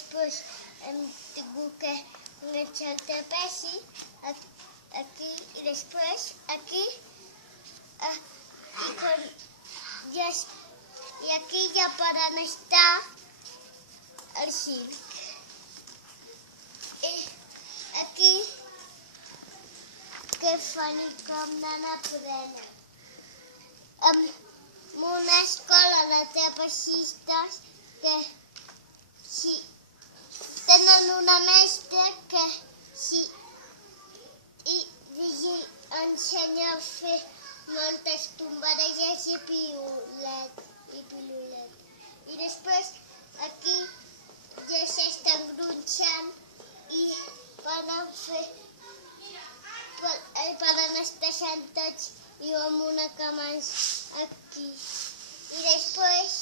després hem tingut que enganxar el trapezi aquí i després aquí i aquí ja poden estar al circ. I aquí que fan com d'anar aprenen. En una escola de trapecistes que tenen una mestra que ensenya a fer moltes tombarelles i pirulet. I després aquí ja s'estan gronxant i poden estar sentats i amb una cama aquí. I després